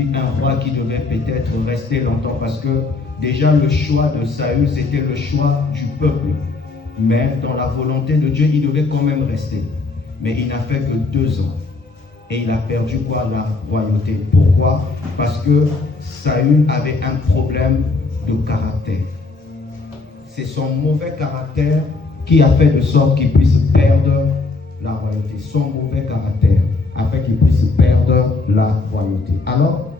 lui un roi qui devait peut-être rester longtemps parce que déjà le choix de Saül, c'était le choix du peuple. Mais dans la volonté de Dieu, il devait quand même rester. Mais il n'a fait que 2 ans. Et il a perdu quoi? La royauté. Pourquoi? Parce que Saül avait un problème de caractère. C'est son mauvais caractère qui a fait de sorte qu'il puisse perdre la royauté. Son mauvais caractère a fait qu'il puisse perdre la royauté. Alors,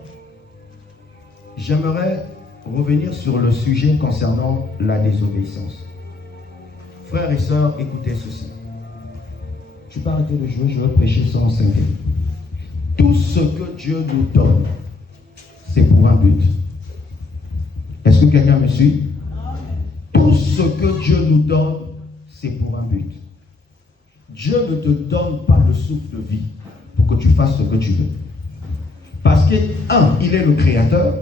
j'aimerais revenir sur le sujet concernant la désobéissance. Frères et sœurs, écoutez ceci. Je ne vais pas arrêter de jouer, je vais prêcher sans enseigner. Tout ce que Dieu nous donne, c'est pour un but. Est-ce que quelqu'un me suit? Tout ce que Dieu nous donne, c'est pour un but. Dieu ne te donne pas le souffle de vie pour que tu fasses ce que tu veux. Parce que, il est le créateur.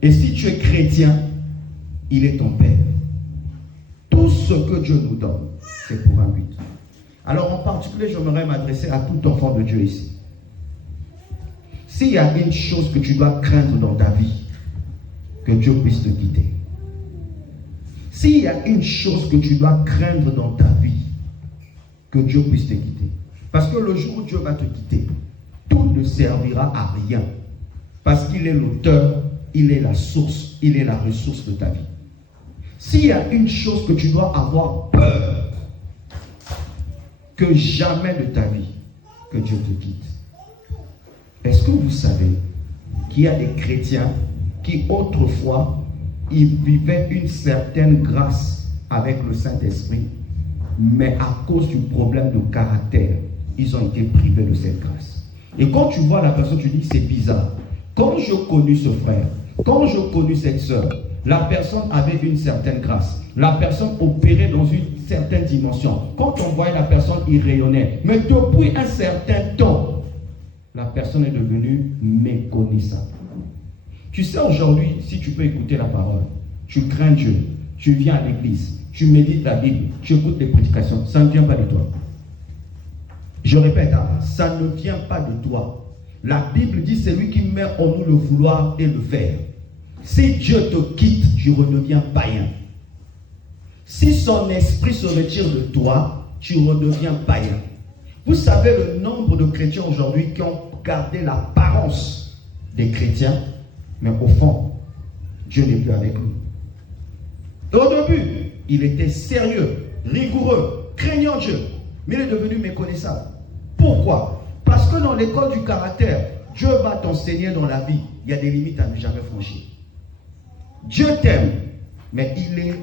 Et si tu es chrétien, il est ton Père. Tout ce que Dieu nous donne, c'est pour un but. Alors en particulier, j'aimerais m'adresser à tout enfant de Dieu ici. S'il y a une chose que tu dois craindre dans ta vie, que Dieu puisse te quitter. S'il y a une chose que tu dois craindre dans ta vie, que Dieu puisse te quitter. Parce que le jour où Dieu va te quitter, tout ne servira à rien. Parce qu'il est l'auteur, il est la source, il est la ressource de ta vie. S'il y a une chose que tu dois avoir peur, que jamais de ta vie, que Dieu te quitte. Est-ce que vous savez qu'il y a des chrétiens qui autrefois, ils vivaient une certaine grâce avec le Saint-Esprit, mais à cause du problème de caractère, ils ont été privés de cette grâce. Et quand tu vois la personne, tu dis c'est bizarre. Quand je connus ce frère, quand je connus cette sœur, la personne avait une certaine grâce. La personne opérait dans une certaine dimension. Quand on voyait la personne, il rayonnait. Mais depuis un certain temps, la personne est devenue méconnaissable. Tu sais aujourd'hui, si tu peux écouter la parole, tu crains Dieu, tu viens à l'église, tu médites la Bible, tu écoutes les prédications, ça ne vient pas de toi. Je répète, ça ne vient pas de toi. La Bible dit, c'est lui qui met en nous le vouloir et le faire. Si Dieu te quitte, tu redeviens païen. Si son esprit se retire de toi, tu redeviens païen. Vous savez le nombre de chrétiens aujourd'hui qui ont gardé l'apparence des chrétiens, mais au fond, Dieu n'est plus avec nous. Et au début, il était sérieux, rigoureux, craignant Dieu, mais il est devenu méconnaissable. Pourquoi? Parce que dans l'école du caractère, Dieu va t'enseigner dans la vie, il y a des limites à ne jamais franchir. Dieu t'aime, mais il est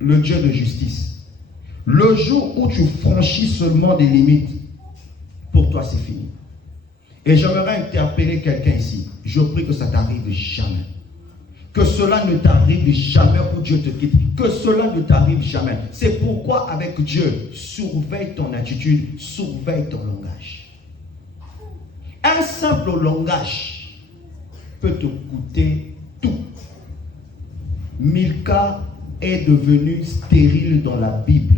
le Dieu de justice. Le jour où tu franchis seulement des limites, pour toi c'est fini. Et j'aimerais interpeller quelqu'un ici. Je prie que ça t'arrive jamais. Que cela ne t'arrive jamais où Dieu te quitte. Que cela ne t'arrive jamais. C'est pourquoi avec Dieu, surveille ton attitude, surveille ton langage. Un simple langage peut te coûter tout. Milka est devenue stérile dans la Bible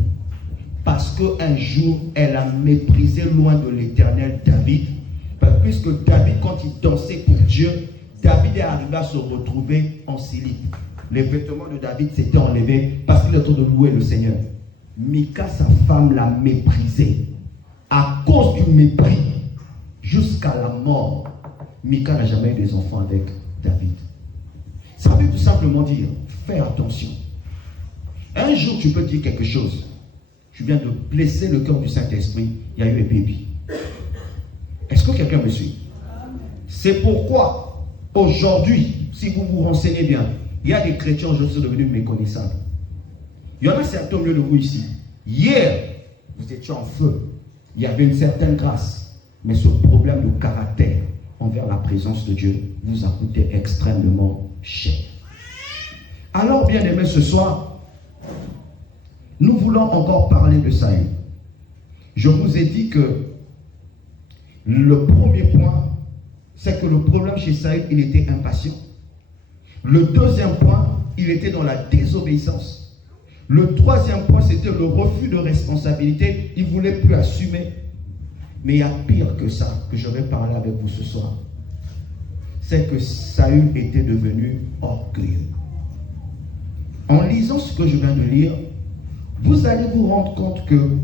parce qu'un jour, elle a méprisé loin de l'Éternel David. Puisque David, quand il dansait pour Dieu, David est arrivé à se retrouver en silice. Les vêtements de David s'étaient enlevés parce qu'il est en train de louer le Seigneur. Mika, sa femme, l'a méprisé. À cause du mépris, jusqu'à la mort, Mika n'a jamais eu des enfants avec David. Ça veut tout simplement dire, fais attention. Un jour, tu peux dire quelque chose. Tu viens de blesser le cœur du Saint-Esprit. Il y a eu un bébé. Est-ce que quelqu'un me suit? C'est pourquoi, aujourd'hui, si vous vous renseignez bien, il y a des chrétiens aujourd'hui qui sont devenus méconnaissables. Il y en a certains au milieu de vous ici. Hier, vous étiez en feu. Il y avait une certaine grâce. Mais ce problème de caractère envers la présence de Dieu vous a coûté extrêmement cher. Alors, bien aimés, ce soir, nous voulons encore parler de Saül. Je vous ai dit que le premier point, c'est que le problème chez Saül, il était impatient. Le deuxième point, il était dans la désobéissance. Le troisième point, c'était le refus de responsabilité. Il ne voulait plus assumer. Mais il y a pire que ça, que je vais parler avec vous ce soir. c'est que Saül était devenu orgueilleux. En lisant ce que je viens de lire, vous allez vous rendre compte que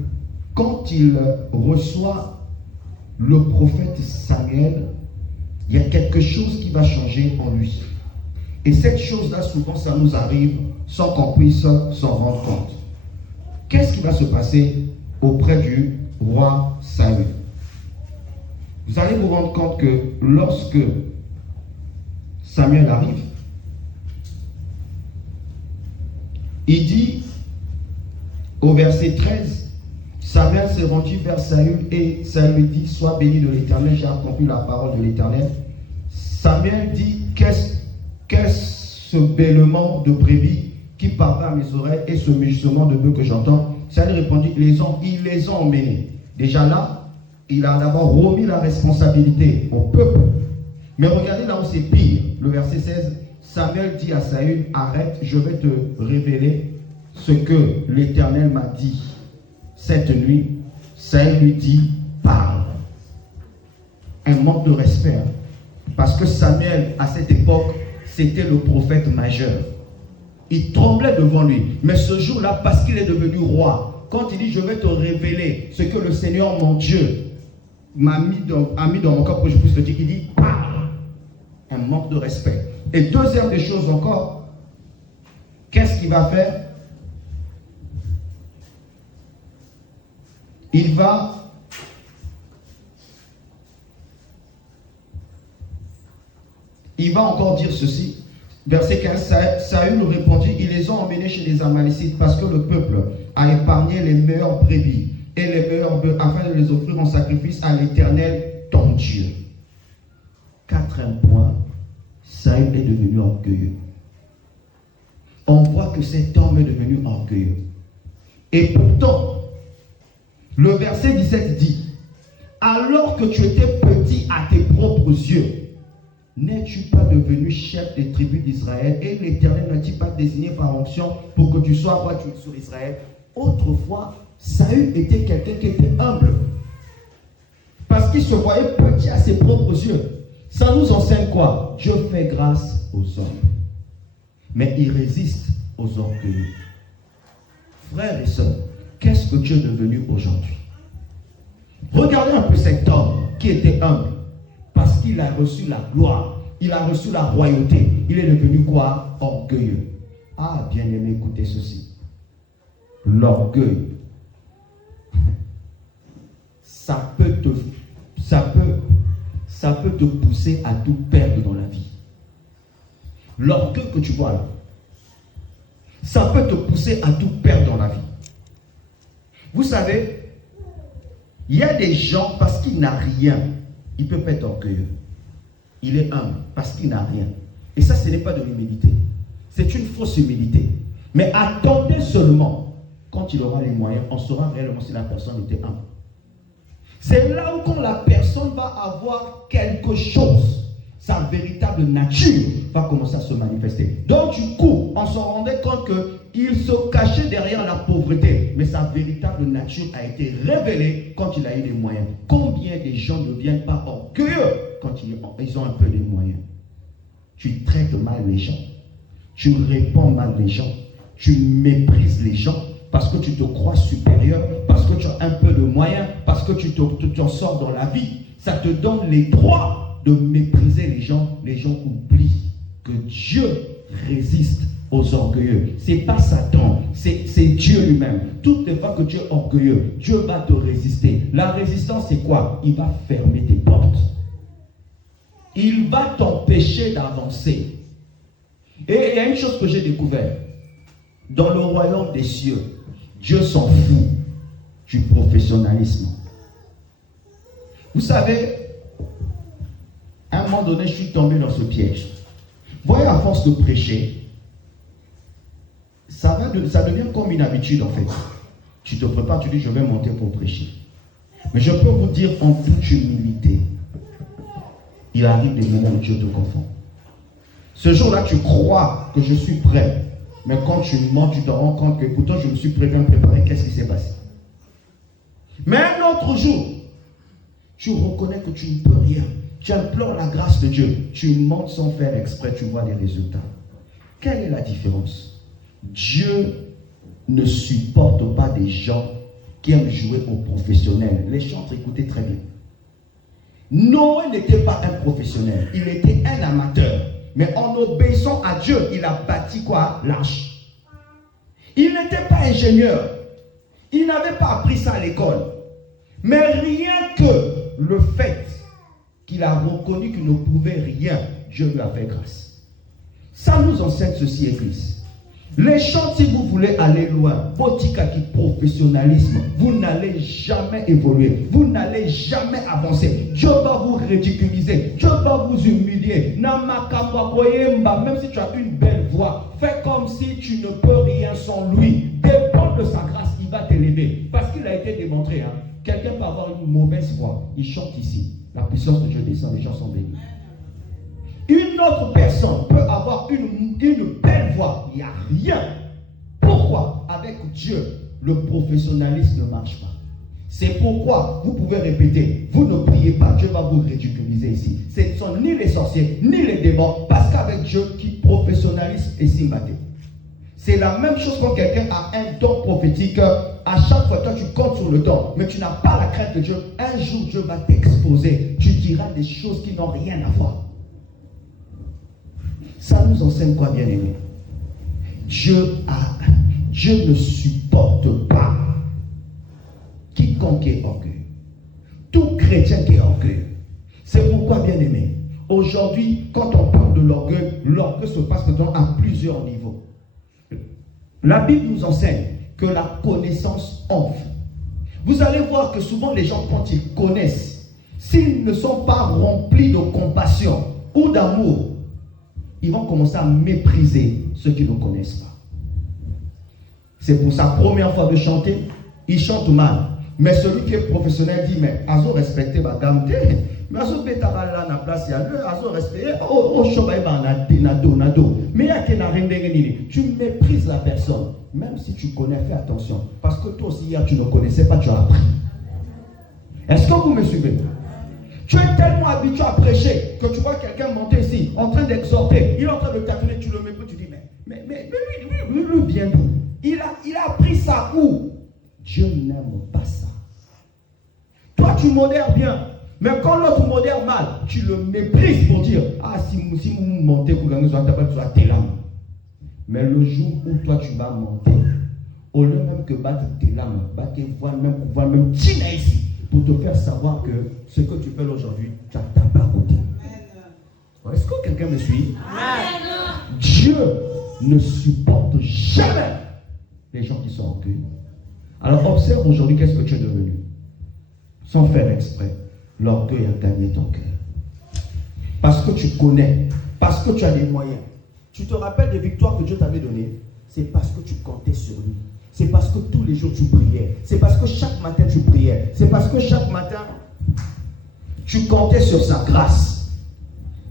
quand il reçoit le prophète Samuel, il y a quelque chose qui va changer en lui. Et cette chose-là, souvent, ça nous arrive sans qu'on puisse s'en rendre compte. Qu'est-ce qui va se passer auprès du roi Saül? Vous allez vous rendre compte que lorsque Samuel arrive, il dit au verset 13, Samuel s'est rendu vers Saül et Saül lui dit, sois béni de l'Éternel, j'ai accompli la parole de l'Éternel. Samuel dit, qu'est-ce ce bêlement de brebis qui parvint à mes oreilles et ce mugissement de bœuf que j'entends? Samuel répondit, ils les ont emmenés. Déjà là, il a d'abord remis la responsabilité au peuple. Mais regardez là où c'est pire. Le verset 16, Samuel dit à Saül, arrête, je vais te révéler ce que l'Éternel m'a dit cette nuit. Saül lui dit, parle. Un manque de respect. Parce que Samuel, à cette époque, c'était le prophète majeur. Il tremblait devant lui. Mais ce jour-là, parce qu'il est devenu roi, quand il dit, je vais te révéler ce que le Seigneur, mon Dieu, a mis dans mon corps pour que je puisse te dire, il dit, parle. Un manque de respect. Et deuxième des choses encore, qu'est-ce qu'il va faire? Il va encore dire ceci. Verset 15, Saül répondit, ils les ont emmenés chez les Amalécites parce que le peuple a épargné les meilleures brebis et les meilleurs bœufs afin de les offrir en sacrifice à l'Éternel, ton Dieu. Quatrième point, Saül est devenu orgueilleux. On voit que cet homme est devenu orgueilleux. Et pourtant, le verset 17 dit, alors que tu étais petit à tes propres yeux, n'es-tu pas devenu chef des tribus d'Israël et l'Éternel n'a-t-il pas désigné par onction pour que tu sois roi sur Israël? Autrefois, Saül était quelqu'un qui était humble. Parce qu'il se voyait petit à ses propres yeux. Ça nous enseigne quoi? Dieu fait grâce aux hommes. Mais il résiste aux orgueilleux. Frères et sœurs, qu'est-ce que tu es devenu aujourd'hui? Regardez un peu cet homme qui était humble. Parce qu'il a reçu la gloire, il a reçu la royauté. Il est devenu quoi? Orgueilleux. Ah, bien-aimé, écoutez ceci. L'orgueil, ça peut te pousser à tout perdre dans la vie. L'orgueil que tu vois là, ça peut te pousser à tout perdre dans la vie. Vous savez, il y a des gens, parce qu'il n'a rien, il peut pas être orgueilleux. Il est humble parce qu'il n'a rien. Et ça, ce n'est pas de l'humilité. C'est une fausse humilité. Mais attendez seulement, quand il aura les moyens, on saura réellement si la personne était humble. C'est là où quand la personne va avoir quelque chose, sa véritable nature va commencer à se manifester. Donc du coup, on se rendait compte qu'il se cachait derrière la pauvreté, mais sa véritable nature a été révélée quand il a eu les moyens. Combien de gens ne deviennent pas orgueilleux quand ils ont un peu de moyens? Tu traites mal les gens, tu réponds mal les gens, tu méprises les gens parce que tu te crois supérieur, parce que tu as un peu de moyens, parce que tu en sors dans la vie. Ça te donne les droits de mépriser les gens. Les gens oublient que Dieu résiste aux orgueilleux. C'est pas Satan, c'est Dieu lui-même. Toutes les fois que tu es orgueilleux, Dieu va te résister. La résistance, c'est quoi? Il va fermer tes portes. Il va t'empêcher d'avancer. Et il y a une chose que j'ai découvert. Dans le royaume des cieux, Dieu s'en fout du professionnalisme. Vous savez, à un moment donné, je suis tombé dans ce piège. Voyez, à force de prêcher, ça devient comme une habitude en fait. Tu te prépares, tu dis je vais monter pour prêcher. Mais je peux vous dire en toute humilité, il arrive des moments où Dieu te confond. Ce jour-là, tu crois que je suis prêt. Mais quand tu montes, tu te rends compte que pourtant je me suis bien préparé. Qu'est-ce qui s'est passé? Mais un autre jour, tu reconnais que tu ne peux rien. tu implores la grâce de Dieu, tu montes sans faire exprès, tu vois les résultats. Quelle est la différence? Dieu ne supporte pas des gens qui aiment jouer aux professionnels. Les chantres, écoutez très bien. Noé n'était pas un professionnel, il était un amateur. Mais en obéissant à Dieu, il a bâti quoi? L'arche. Il n'était pas ingénieur. Il n'avait pas appris ça à l'école. Mais rien que le fait qu'il a reconnu qu'il ne pouvait rien, Dieu lui a fait grâce. Ça nous enseigne ceci, Église. Les chants, si vous voulez aller loin, botika qui professionnalisme, vous n'allez jamais évoluer, vous n'allez jamais avancer. Dieu va vous ridiculiser, Dieu va vous humilier. Même si tu as une belle voix, fais comme si tu ne peux rien sans lui. Dépend de sa grâce, il va t'élever. Parce qu'il a été démontré. Quelqu'un peut avoir une mauvaise voix, il chante ici. La puissance de Dieu descend, les gens sont bénis. Une autre personne peut avoir une belle voix, il n'y a rien. Pourquoi? Avec Dieu, le professionnalisme ne marche pas. C'est pourquoi vous pouvez répéter, vous ne priez pas, Dieu va vous ridiculiser ici. Ce ne sont ni les sorciers, ni les démons, parce qu'avec Dieu qui professionnalise et simbaté. C'est la même chose quand quelqu'un a un don prophétique. À chaque fois, toi, tu comptes sur le don, mais tu n'as pas la crainte de Dieu. Un jour, Dieu va t'exposer. Tu diras des choses qui n'ont rien à voir. Ça nous enseigne quoi, bien-aimé? Dieu ne supporte pas quiconque est orgueilleux. Tout chrétien qui est orgueilleux. C'est pourquoi, bien-aimé, aujourd'hui, quand on parle de l'orgueil se passe maintenant à plusieurs niveaux. La Bible nous enseigne que la connaissance enfle. Vous allez voir que souvent les gens, quand ils connaissent, s'ils ne sont pas remplis de compassion ou d'amour, ils vont commencer à mépriser ceux qui ne connaissent pas. C'est pour sa première fois de chanter, il chante mal. Mais celui qui est professionnel dit, mais azo respecté ma dame, mais azo betara là na place ya deux, azo respecté, oh choba ba nado. Mais ya ke na rendenge, tu méprises la personne, même si tu connais, fais attention, parce que toi aussi hier tu ne connaissais pas, tu as appris. Est-ce que vous me suivez? Tu es tellement habitué à prêcher que tu vois quelqu'un monter ici, en train d'exhorter, il est en train de t'appeler, tu le méprises, tu dis, mais lui vient d'où? Il a appris ça où? Dieu n'aime pas ça. Toi, tu modères bien, mais quand l'autre modère mal, tu le méprises pour dire, si vous montez pour gagner sur la table, tu vas tes lames. Mais le jour où toi, tu vas monter, au lieu même que battre tes lames, battre voir même Tina ici, pour te faire savoir que ce que tu fais aujourd'hui, tu as tapé à côté. Est-ce que quelqu'un me suit? Amen. Dieu ne supporte jamais les gens qui sont orgueilleux. Alors observe aujourd'hui qu'est-ce que tu es devenu. Sans faire exprès, l'orgueil a gagné ton cœur. Parce que tu connais, parce que tu as les moyens. Tu te rappelles des victoires que Dieu t'avait données? C'est parce que tu comptais sur lui. C'est parce que tous les jours tu priais. C'est parce que chaque matin tu priais. C'est parce que chaque matin tu comptais sur sa grâce.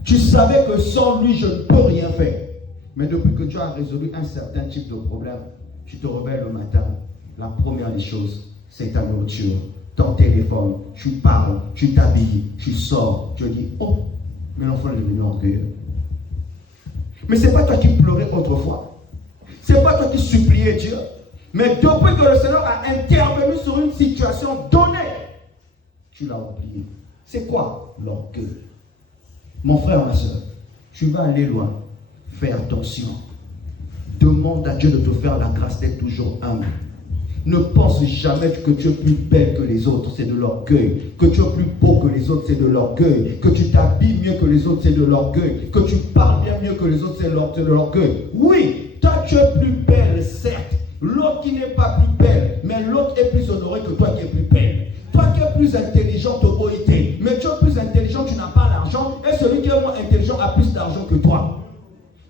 Tu savais que sans lui je ne peux rien faire. Mais depuis que tu as résolu un certain type de problème, tu te réveilles le matin. La première des choses, c'est ta nourriture, ton téléphone. Tu parles, tu t'habilles, tu sors. Tu dis, oh, mais l'enfant est devenu orgueilleux. Mais ce n'est pas toi qui pleurais autrefois. Ce n'est pas toi qui suppliais Dieu. Mais depuis que le Seigneur a intervenu sur une situation donnée, tu l'as oublié. C'est quoi l'orgueil? Mon frère, ma soeur, tu vas aller loin. Fais attention. Demande à Dieu de te faire la grâce d'être toujours humble. Ne pense jamais que tu es plus belle que les autres, c'est de l'orgueil. Que tu es plus beau que les autres, c'est de l'orgueil. Que tu t'habilles mieux que les autres, c'est de l'orgueil. Que tu parles bien mieux que les autres, c'est de l'orgueil. Oui, toi tu es plus belle, certes. L'autre qui n'est pas plus belle, mais l'autre est plus honoré que toi qui es plus belle. Toi qui es plus intelligente au OIT, mais tu es plus intelligent, tu n'as pas l'argent, et celui qui est moins intelligent a plus d'argent que toi.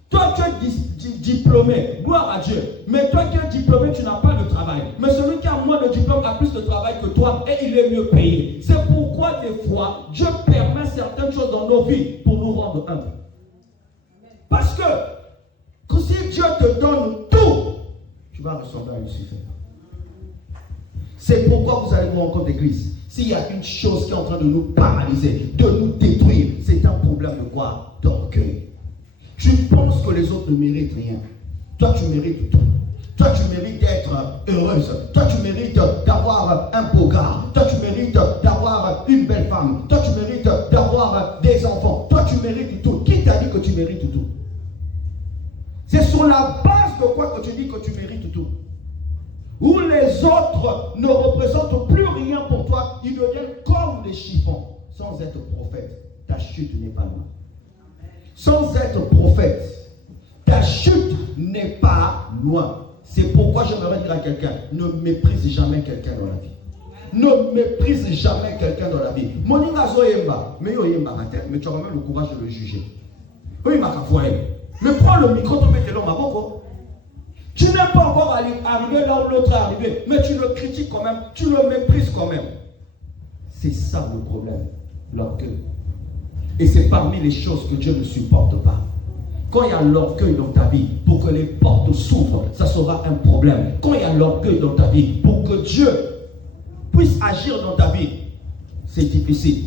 Toi, tu es diplômé, gloire à Dieu. Mais toi qui es diplômé, tu n'as pas de travail. Mais celui qui a moins de diplôme a plus de travail que toi et il est mieux payé. C'est pourquoi des fois, Dieu permet certaines choses dans nos vies pour nous rendre humbles. Parce que si Dieu te donne tout, tu vas ressembler à Lucifer. C'est pourquoi vous allez vous rendre compte d'église. s'il y a une chose qui est en train de nous paralyser, de nous détruire, c'est un problème de quoi? D'orgueil. Tu penses que les autres ne méritent rien. Toi, tu mérites tout. Toi, tu mérites d'être heureuse. Toi, tu mérites d'avoir un beau gars. Toi, tu mérites d'avoir une belle femme. Toi, tu mérites d'avoir des enfants. Toi, tu mérites tout. Qui t'a dit que tu mérites tout? C'est sur la base de quoi que tu dis que tu mérites tout? Où les autres ne représentent plus rien pour toi, ils deviennent comme des chiffons. Sans être prophète, ta chute n'est pas loin. Sans être prophète, ta chute n'est pas loin. C'est pourquoi j'aimerais dire à quelqu'un, ne méprise jamais quelqu'un dans la vie. Ne méprise jamais quelqu'un dans la vie. Moninga Zoyemba, mais tu as quand même le courage de le juger. Oui, mais prends le micro, tu mets l'homme à beaucoup. Tu n'es pas encore arrivé là où l'autre est arrivé, mais tu le critiques quand même, tu le méprises quand même. C'est ça le problème, l'orgueil. Et c'est parmi les choses que Dieu ne supporte pas. Quand il y a l'orgueil dans ta vie, pour que les portes s'ouvrent, ça sera un problème. Quand il y a l'orgueil dans ta vie, pour que Dieu puisse agir dans ta vie, c'est difficile.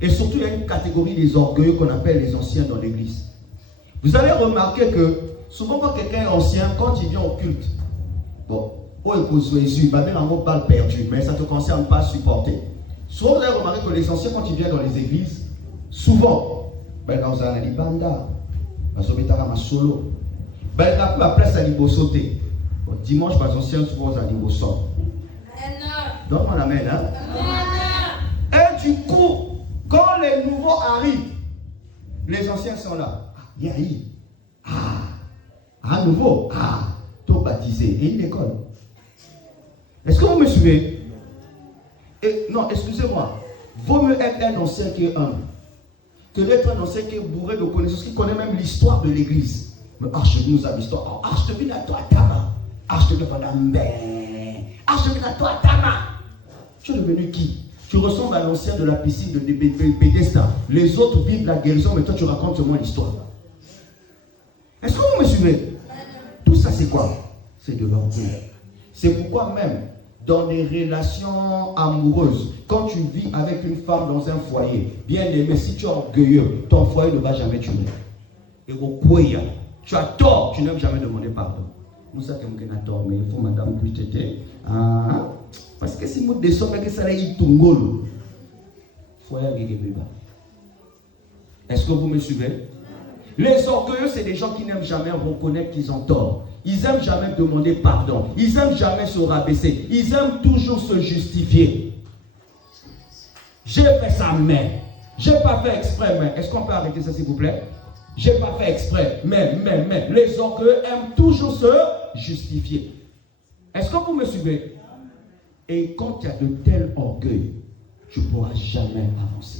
Et surtout, il y a une catégorie des orgueilleux qu'on appelle les anciens dans l'église. Vous allez remarquer que souvent quand quelqu'un est ancien, quand il vient au culte, bon, Jésus, ma mère en mot balle perdu, mais ça ne te concerne pas supporter. Souvent, vous allez remarquer que les anciens, quand ils viennent dans les églises, souvent, ben dans un alibanda, ma solo, ben la place à l'ibosauté. Dimanche, les anciens, souvent, à l'ibosauté. Donne-moi la main, hein? Et du coup, quand les nouveaux arrivent, les anciens sont là. Yahi. À nouveau. Tout baptisé. Et une école. Est-ce que vous me suivez? Et, non, excusez-moi. Vaut mieux être un ancien qui est humble que d'être un ancien qui est bourré de connaissances, qui connaît même l'histoire de l'église. Mais Archevêque nous a l'histoire. Archevêque à toi, Tama. Archevêque à toi, Tama. Tu es devenu qui? Tu ressembles à l'ancien de la piscine de Bethesda. Les autres vivent la guérison, mais toi tu racontes seulement l'histoire. Est-ce que vous me suivez? Tout ça c'est quoi? C'est de l'orgueil. C'est pourquoi même dans des relations amoureuses, quand tu vis avec une femme dans un foyer, bien aimé, si tu es orgueilleux, ton foyer ne va jamais tuer. Et au Kouya, tu as tort, tu n'aimes jamais demander pardon. Nous savons que nous avons tort, mais il faut madame puis t'aider. Parce que si nous descendons, que ça va être tout foyer avec les bébés. Est-ce que vous me suivez? Les orgueilleux, c'est des gens qui n'aiment jamais reconnaître qu'ils ont tort. Ils n'aiment jamais demander pardon. Ils n'aiment jamais se rabaisser. Ils aiment toujours se justifier. J'ai fait ça, mais. J'ai pas fait exprès, mais. Est-ce qu'on peut arrêter ça, s'il vous plaît? J'ai pas fait exprès, mais. Les orgueilleux aiment toujours se justifier. Est-ce que vous me suivez? Et quand il y a de tels orgueils, tu ne pourras jamais avancer.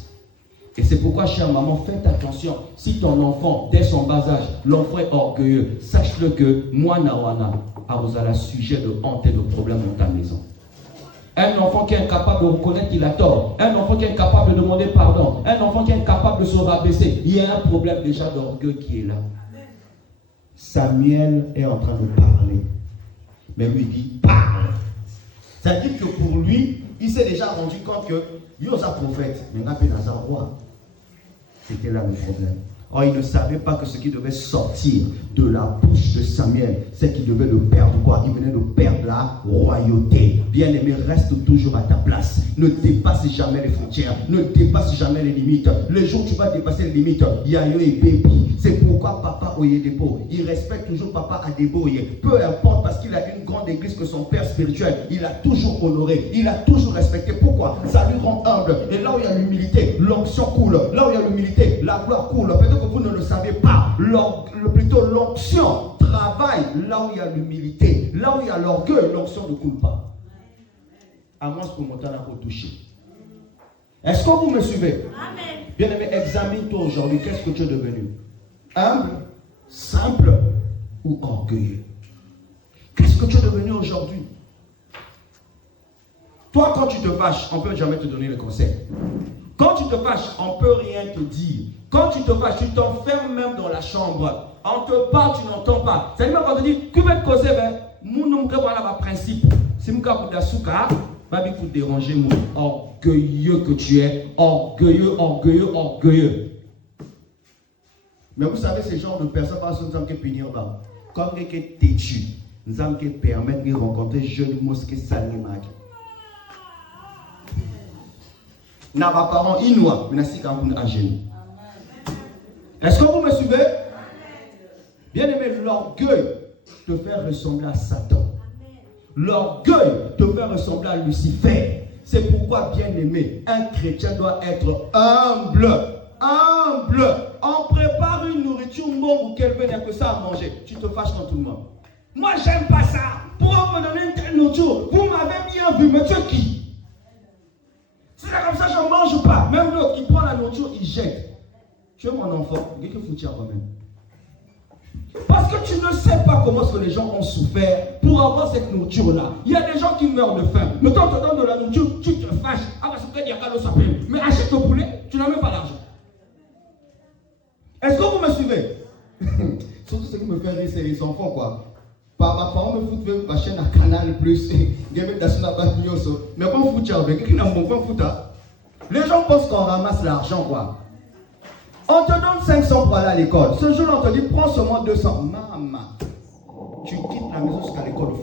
Et c'est pourquoi, chère maman, faites attention. Si ton enfant, dès son bas âge, l'enfant est orgueilleux, sache-le que moi, Nawana, vous avez sujet de honte et de problème dans ta maison. Un enfant qui est incapable de reconnaître qu'il a tort, un enfant qui est incapable de demander pardon, un enfant qui est incapable de se rabaisser, il y a un problème déjà d'orgueil qui est là. Samuel est en train de parler. Mais lui dit, parle. C'est-à-dire que pour lui, il s'est déjà rendu compte que il y a un prophète, mais il n'a pas un roi. C'était là le problème. Or, il ne savait pas que ce qui devait sortir de la bouche de Samuel, c'est qu'il devait le perdre quoi? Il venait de perdre la royauté. Bien-aimé, reste toujours à ta place. Ne dépasse jamais les frontières. Ne dépasse jamais les limites. Le jour où tu vas dépasser les limites, Yayo et baby. C'est pourquoi papa Oyedepo, il respecte toujours papa Adeboye. Peu importe, parce qu'il a une grande église que son père spirituel, il a toujours honoré. Il a toujours respecté. Pourquoi? Ça lui rend humble. Et là où il y a l'humilité, l'onction coule. Là où il y a l'humilité, la gloire coule. Peut-être que vous ne le savez pas. Plutôt l'onction travaille là où il y a l'humilité. Là où il y a l'orgueil, l'onction ne coule pas. À moins que mon temps n'a pas touché. Est-ce que vous me suivez? Amen. Bien aimé, examine-toi aujourd'hui. Qu'est-ce que tu es devenu? Humble, simple ou orgueilleux? Qu'est-ce que tu es devenu aujourd'hui? Toi, quand tu te fâches, on ne peut jamais te donner le conseil. Quand tu te fâches, on ne peut rien te dire. Quand tu te fâches, tu t'enfermes même dans la chambre. On te parle, tu n'entends pas. C'est-à-dire quand on te dit, que veux te causer, mon nom, voilà ma principe. Si je suis Pas bien pour déranger mon orgueilleux que tu es. Orgueilleux, orgueilleux, orgueilleux. Mais vous savez, ce genre de personnes, par exemple, qui punir là. Comme quelqu'un est têtu, nous avons qui permettre de rencontrer jeunes mosquées salimag. N'a pas parents inois, mais n'a pas quand à genoux. Est-ce que vous me suivez? Bien aimé, l'orgueil te fait ressembler à Satan. L'orgueil te fait ressembler à Lucifer. C'est pourquoi, bien aimé, un chrétien doit être humble. Humble. On prépare une nourriture bonne ou quelqu'un n'a que ça à manger. Tu te fâches contre tout le monde. Moi, j'aime pas ça. Pourquoi me donner une telle nourriture? Vous m'avez bien vu, mais tu es qui? Si c'est comme ça, je ne mange pas. Même l'autre, il prend la nourriture, il jette. Tu es mon enfant. Qu'est-ce que vous tiens quand même? Parce que tu ne sais pas comment est-ce que les gens ont souffert pour avoir cette nourriture-là. Il y a des gens qui meurent de faim. Mais quand on te donne de la nourriture, tu te fâches. Ah, parce que il y a qu'à l'eau s'appeler. Mais achète le poulet, tu n'as même pas l'argent. Est-ce que vous me suivez? Surtout ce qui me fait rire, c'est les enfants, quoi. Par ma parent me fout ma chaîne à Canal Plus. Mais quand vous avec qui n'a pas foutu. Les gens pensent qu'on ramasse l'argent, quoi. On te donne 500 pour aller à l'école. Ce jour-là, on te dit, prends seulement 200. Maman, tu quittes la maison jusqu'à l'école.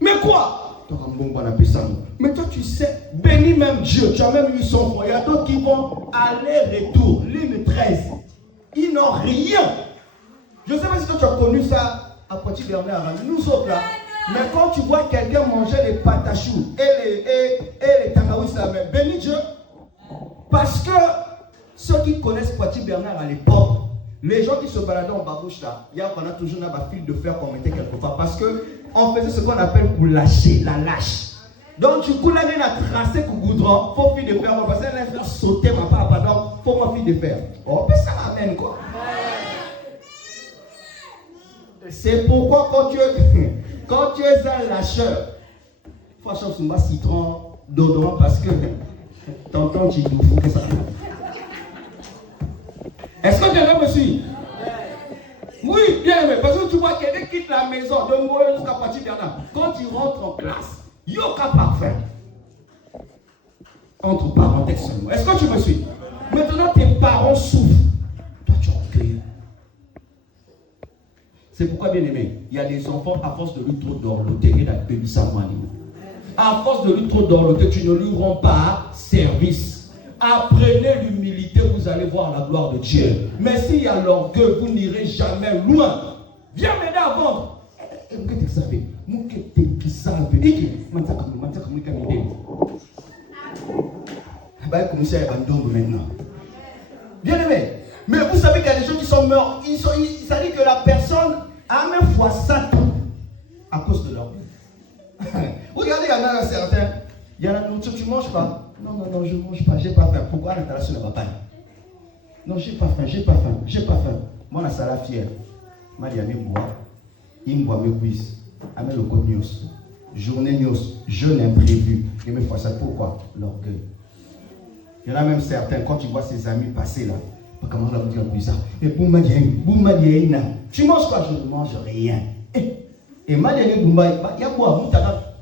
Mais quoi? Mais toi, tu sais, bénis même Dieu. Tu as même eu son frère. Il y a d'autres qui vont aller-retour. Ligne 13. Ils n'ont rien. Je ne sais pas si tu as connu ça à Petit Bernard. Nous autres là. Mais quand tu vois quelqu'un manger les patachous et les tangaouis, ça va. Bénis Dieu. Parce que ceux qui connaissent Poitiers Bernard à l'époque, les gens qui se baladaient en babouche là, il y a toujours un fil de fer qu'on mettait quelque part. Parce qu'on faisait ce qu'on appelle pour lâcher, la lâche. Donc du coup, là, il a tracé le goudron, il faut fil de fer, parce qu'elle a fait sauter ma part, donc il faut moi fil de fer. Oh, mais ça m'amène quoi. C'est pourquoi quand tu es un lâcheur, il faut acheter un citron d'odorant parce que t'entends, tu dis que ça. Est-ce que quelqu'un me suit? Oui, bien aimé, parce que tu vois quelqu'un quitte la maison de Moïse jusqu'à Poitiers Bernard. Quand il rentre en classe, yoka parfait. Entre parenthèses seulement. Est-ce que tu me suis? Maintenant, tes parents souffrent. Toi, tu es orgueilleux. C'est pourquoi, bien aimé, il y a des enfants, à force de lui trop dorloter, et d'accueillir sa main. À force de lui trop dorloter, tu ne lui rends pas service. Apprenez l'humilité, vous allez voir la gloire de Dieu. Mais s'il y a l'orgueil, vous n'irez jamais loin. Viens m'aider à vendre. Bien aimé, mais vous savez qu'il y a des gens qui sont morts. Ça dit que la personne a même fois Satan à cause de l'orgueil. Regardez, il y en a certains. Il y en a nourriture, tu ne manges pas. Non, je ne mange pas, j'ai pas faim. Pourquoi l'installation ne va pas? Non, j'ai pas faim. Moi, la salle fière. Moi, il y a mes bois. Il me boit mes cuisses. Amène le code news. Journée news. Jeûne imprévu. Et me fois ça. Pourquoi? L'orgueil. Il y en a même certains, quand tu vois ses amis passer là, comment on va vous dire plus ça? Et tu manges quoi? Je ne mange rien. Et Madiane Boumba, il y a quoi?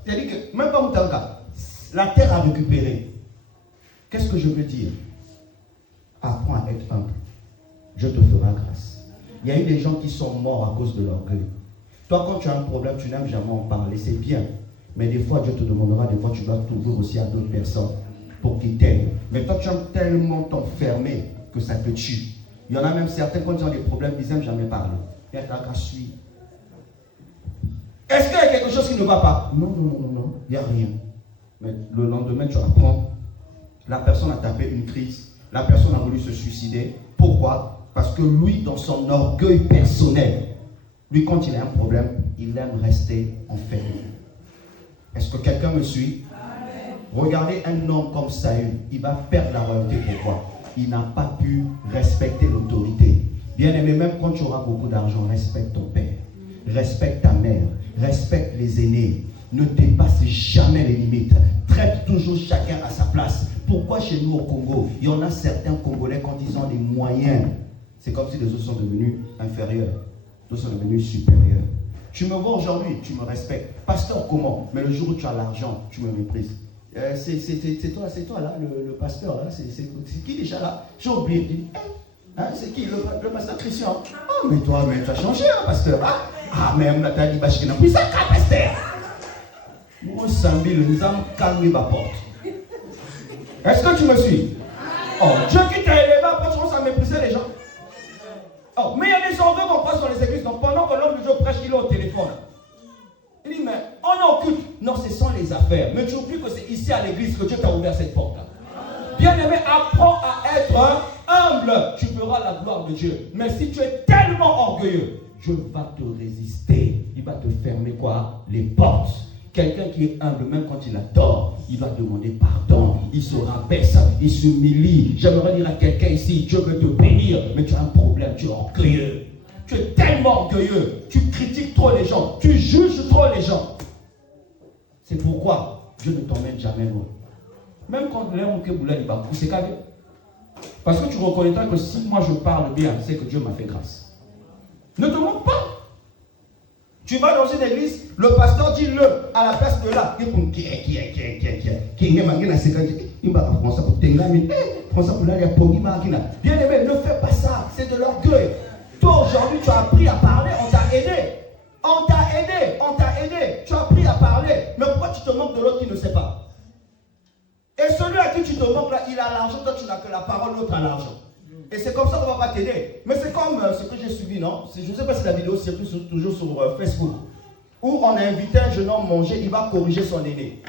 C'est-à-dire que même pas Moutaka, la terre a récupéré. Qu'est-ce que je veux dire? Apprends à être humble. Je te ferai grâce. Il y a eu des gens qui sont morts à cause de l'orgueil. Toi, quand tu as un problème, tu n'aimes jamais en parler. C'est bien. Mais des fois, Dieu te demandera, des fois, tu dois t'ouvrir aussi à d'autres personnes pour qu'ils t'aident. Mais toi, tu aimes tellement t'enfermer que ça te tue. Il y en a même certains, quand ils ont des problèmes, ils n'aiment jamais parler. Il y a ta grâce. Est-ce qu'il y a quelque chose qui ne va pas? Non. Il n'y a rien. Mais le lendemain, tu apprends. La personne a tapé une crise. La personne a voulu se suicider. Pourquoi? Parce que lui, dans son orgueil personnel, lui, quand il a un problème, il aime rester enfermé. Est-ce que quelqu'un me suit? Amen. Regardez un homme comme Saül. Il va perdre la royauté. Pourquoi? Il n'a pas pu respecter l'autorité. Bien aimé, même quand tu auras beaucoup d'argent, respecte ton père. Respecte ta mère. Respecte les aînés. Ne dépasse jamais les limites. Traite toujours chacun à sa place. Pourquoi chez nous au Congo, il y en a certains Congolais quand ils ont des moyens, c'est comme si les autres sont devenus inférieurs. D'autres sont devenus supérieurs. Tu me vois aujourd'hui, tu me respectes. Pasteur, comment? Mais le jour où tu as l'argent, tu me méprises. C'est toi là, le pasteur là. C'est qui déjà là? J'ai oublié. Hein, c'est qui? Le pasteur Christian. Ah, mais toi, tu as changé, hein, pasteur. Ah, mais on a dit, je n'ai plus ça, pasteur. Moi, Sambi, nous avons calmé ma porte. Est-ce que tu me suis? Oh, Dieu qui t'a élevé, après tu commences à mépriser les gens. Oh, mais il y a des orgueils qu'on passe dans les églises. Donc pendant que l'homme de Dieu prêche, il est au téléphone. Il dit, mais on occupe. Non, ce sont les affaires. Mais tu oublies que c'est ici à l'église que Dieu t'a ouvert cette porte-là. Bien-aimé, apprends à être humble. Tu verras la gloire de Dieu. Mais si tu es tellement orgueilleux, Dieu va te résister. Il va te fermer quoi? Les portes. Quelqu'un qui est humble, même quand il a tort, il va demander pardon. Il se rabaisse, il s'humilie. J'aimerais dire à quelqu'un ici, Dieu veut te bénir, mais tu as un problème, tu es orgueilleux. Tu es tellement orgueilleux, tu critiques trop les gens, tu juges trop les gens. C'est pourquoi Dieu ne t'emmène jamais loin. Même quand Léon Keboula dit Bakou, c'est cavé. Parce que tu reconnaîtras que si moi je parle bien, c'est que Dieu m'a fait grâce. Ne te moque pas. Tu vas dans une église, le pasteur dit le à la place de là. Bien aimé, ne fais pas ça, c'est de l'orgueil. Toi aujourd'hui, tu as appris à parler, on t'a aidé. On t'a aidé. Tu as appris à parler. Mais pourquoi tu te moques de l'autre qui ne sait pas? Et celui à qui tu te moques là, il a l'argent, toi tu n'as que la parole, l'autre a l'argent. Et c'est comme ça qu'on ne va pas t'aider. Mais c'est comme ce que j'ai suivi, non? Je ne sais pas si la vidéo circule toujours sur Facebook. Où on a invité un jeune homme manger, il va corriger son aîné.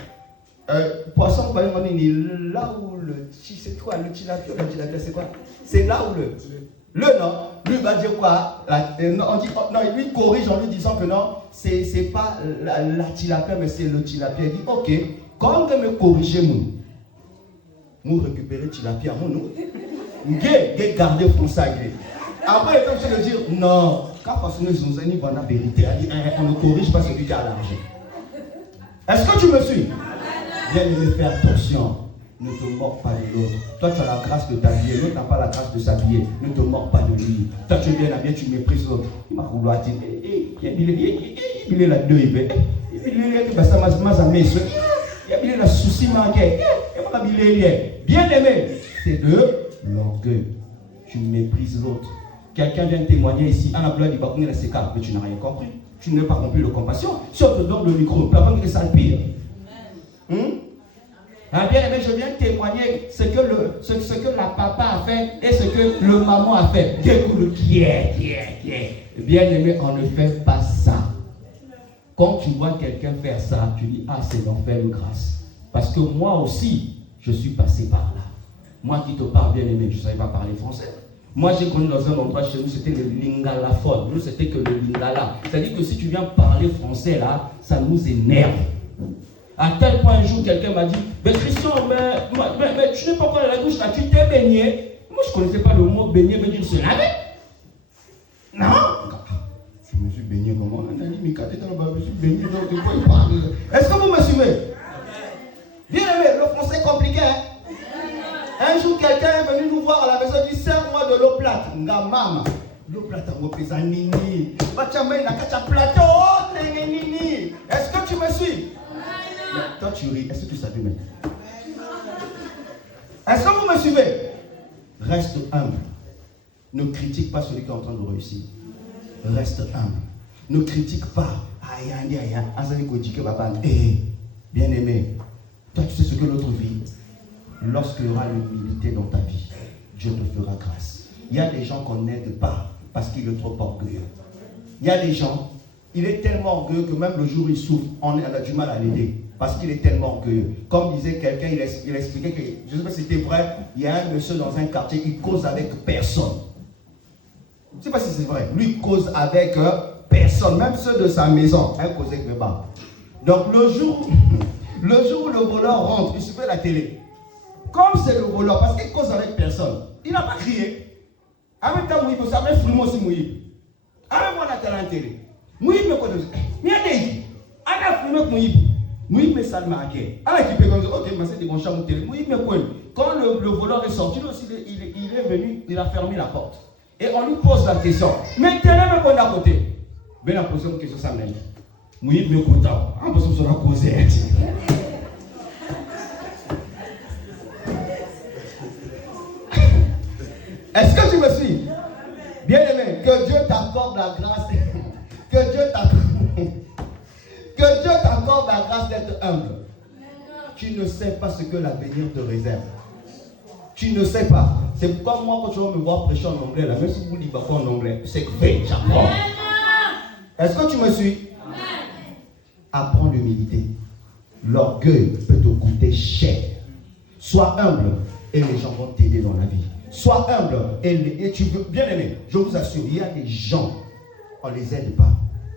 Poisson, là où le... C'est quoi? Le tilapia, c'est quoi? C'est là où le non, lui va dire quoi? On dit, non, lui corrige en lui disant que non, c'est pas la tilapia, mais c'est le tilapia. Il dit, ok, quand vous me corrigez, vous récupérez tilapia, nous. Vous gardez pour ça. Après, il est obligé de dire, non, quand nous sommes venus voir la vérité, on ne corrige pas celui qui a l'argent. Est-ce que tu me suis? Viens me faire attention. Ne te moque pas de l'autre. Toi, tu as la grâce de t'habiller. L'autre n'a pas la grâce de s'habiller. Ne te moque pas de lui. Toi, tu es bien habillé, tu méprises l'autre. Il m'a voulu dire, il est là-dedans, il est là, souci manqué. Bien aimé, c'est de l'orgueil. Tu méprises l'autre. Quelqu'un vient témoigner ici, à la gloire du Bakouni, mais tu n'as rien compris. Tu n'as pas compris le compassion. Si on te donne le micro, tu vas que ça le pire. Ah bien aimé, je viens témoigner ce que la papa a fait et ce que le maman a fait. Bien aimé, on ne fait pas ça. Quand tu vois quelqu'un faire ça, tu dis, ah c'est l'enfer de grâce. Parce que moi aussi, je suis passé par là. Moi qui te parle bien aimé, je ne savais pas parler français. Moi j'ai connu dans un endroit chez nous, c'était le lingalaphone. Nous c'était que le lingala. C'est-à-dire que si tu viens parler français là, ça nous énerve. À tel point un jour, quelqu'un m'a dit, mais Christian, mais tu n'es pas encore à la douche là, tu t'es baigné. Moi je ne connaissais pas le mot baigner, veut dire se laver. Non. Je me suis baigné comment? On a dit, mais quand tu es dans le bain, je me suis baigné, donc de quoi il parle? Est-ce que vous me suivez? Bien aimé, le français est compliqué. Hein? Un jour, quelqu'un est venu nous voir à la maison, il dit, sers-moi de l'eau plate. Ngamama. L'eau plate, on va faire nini. Est-ce que tu me suis? Toi, tu ris. Est-ce que tu savais même? Est-ce que vous me suivez? Reste humble. Ne critique pas celui qui est en train de réussir. Reste humble. Ne critique pas. Bien aimé, toi, tu sais ce que l'autre vit. Lorsqu'il y aura l'humilité dans ta vie, Dieu te fera grâce. Il y a des gens qu'on n'aide pas parce qu'il est trop orgueilleux. Il y a des gens, il est tellement orgueilleux que même le jour où il souffre, on a du mal à l'aider. Parce qu'il est tellement orgueilleux. Comme disait quelqu'un, il expliquait que, je ne sais pas si c'était vrai, il y a un monsieur dans un quartier, il cause avec personne. Je ne sais pas si c'est vrai. Lui, il cause avec personne, même ceux de sa maison. Il cause avec mes bas. Donc le jour où le voleur rentre, il se fait la télé. Comme c'est le voleur, parce qu'il cause avec personne, il n'a pas crié. En même temps, il peut savoir filmer aussi Mouïb. Alors, on a talent télé. Mouïb me connaît. Mais il y a des gens. On a filmé Mouïb. Mouïb me salme à quai. Alors, il peut comme ça, ok, mais c'est des bons chambres télé. Mouïb me connaît. Quand le voleur est sorti, il est venu, il a fermé la porte. Et on lui pose la question. Mais télé me connaît à côté. bien poser une question ça même. Oui, mais content. En plus, on sera causé. Est-ce que tu me suis? Bien aimé, que Dieu t'accorde la grâce. Que Dieu t'accorde la grâce d'être humble. Tu ne sais pas ce que l'avenir te réserve. Tu ne sais pas. C'est pourquoi moi, quand tu vas me voir prêcher en anglais, là, même si vous ne dites pas en anglais, c'est que j'apprends. Est-ce que tu me suis? Apprends l'humilité. L'orgueil peut te coûter cher. Sois humble et les gens vont t'aider dans la vie. Sois humble et tu veux, bien aimé, je vous assure, il y a des gens, on ne les aide pas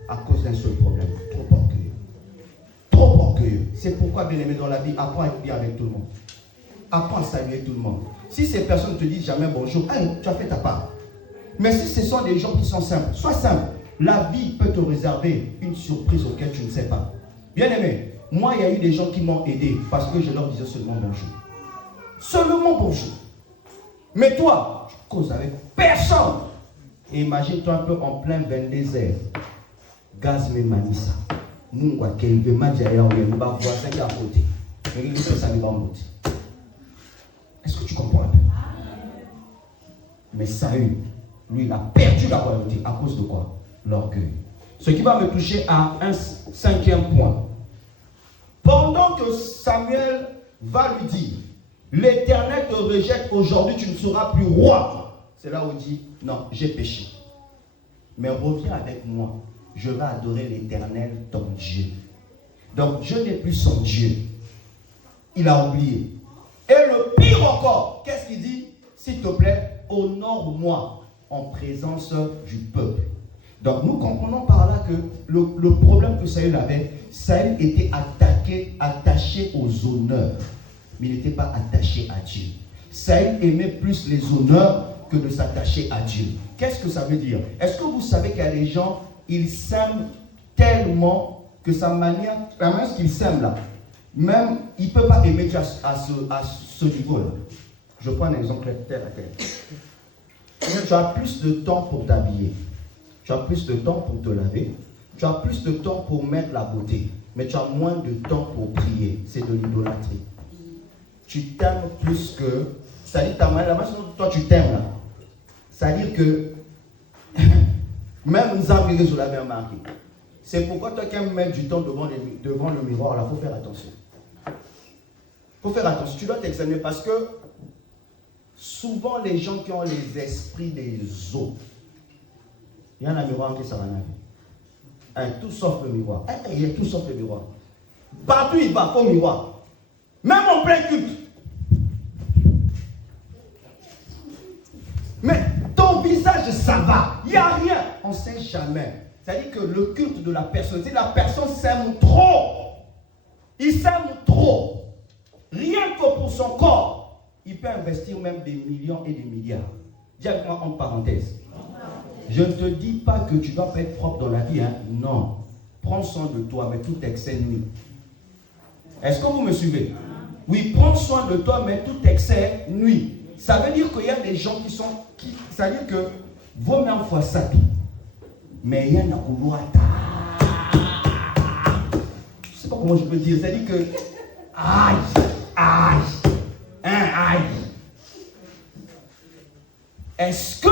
à cause d'un seul problème. Trop orgueilleux. Trop orgueilleux. C'est pourquoi, bien aimé, dans la vie, apprends à être bien avec tout le monde. Apprends à saluer tout le monde. Si ces personnes ne te disent jamais bonjour, tu as fait ta part. Mais si ce sont des gens qui sont simples, sois simple. La vie peut te réserver une surprise auquel tu ne sais pas. Bien aimé, moi, il y a eu des gens qui m'ont aidé parce que je leur disais seulement bonjour. Seulement bonjour. Mais toi, tu causes avec personne. Et imagine-toi un peu en plein vent désert. Gaz me manissa. Mungwa kelve madjaya oyemba voisin qui est à côté. Est-ce que tu comprends un peu? Mais Saül, lui, il a perdu la royauté. À cause de quoi? L'orgueil. Ce qui va me toucher à un cinquième point. Pendant que Samuel va lui dire, l'Éternel te rejette aujourd'hui, tu ne seras plus roi. C'est là où il dit, non, j'ai péché. Mais reviens avec moi. Je vais adorer l'Éternel, ton Dieu. Donc, je n'ai plus son Dieu. Il a oublié. Et le pire encore, qu'est-ce qu'il dit? S'il te plaît, honore-moi en présence du peuple. Donc, nous comprenons par là que le problème que Saül avait, Saül était attaché aux honneurs. Mais il n'était pas attaché à Dieu. Saül aimait plus les honneurs que de s'attacher à Dieu. Qu'est-ce que ça veut dire? Est-ce que vous savez qu'il y a des gens, ils s'aiment tellement que sa manière, la manière qu'ils s'aiment là, même, il ne peut pas aimer Dieu à ce niveau-là. Je prends un exemple terre à terre. Tu as plus de temps pour t'habiller. Tu as plus de temps pour te laver. Tu as plus de temps pour mettre la beauté. Mais tu as moins de temps pour prier. C'est de l'idolâtrie. Tu t'aimes plus que... C'est-à-dire, la manière dont toi tu t'aimes là. C'est-à-dire que... même nous avons je l'avais remarqué. C'est pourquoi toi qui aimes mettre du temps devant le miroir, là, il faut faire attention. Il faut faire attention. Tu dois t'examiner parce que souvent les gens qui ont les esprits des eaux, il y a un miroir qui s'en va. Tout sauf le miroir. Il y a tout sauf le miroir. Partout il va, au miroir. Même en plein culte. Mais ton visage, ça va. Il n'y a rien. On ne sait jamais. C'est-à-dire que le culte de la personne, si la personne s'aime trop, il s'aime trop, rien que pour son corps, il peut investir même des millions et des milliards. Dis avec moi en parenthèse. Je ne te dis pas que tu ne dois pas être propre dans la vie. Hein? Non. Prends soin de toi, mais tout excès nuit. Est-ce que vous me suivez? Oui, prends soin de toi, mais tout excès nuit. Ça veut dire qu'il y a des gens qui sont... ça veut dire que vaut mieux fois ça tout. Mais il y a un akoulouata. Je ne sais pas comment je peux dire. C'est-à-dire que... aïe. Est-ce que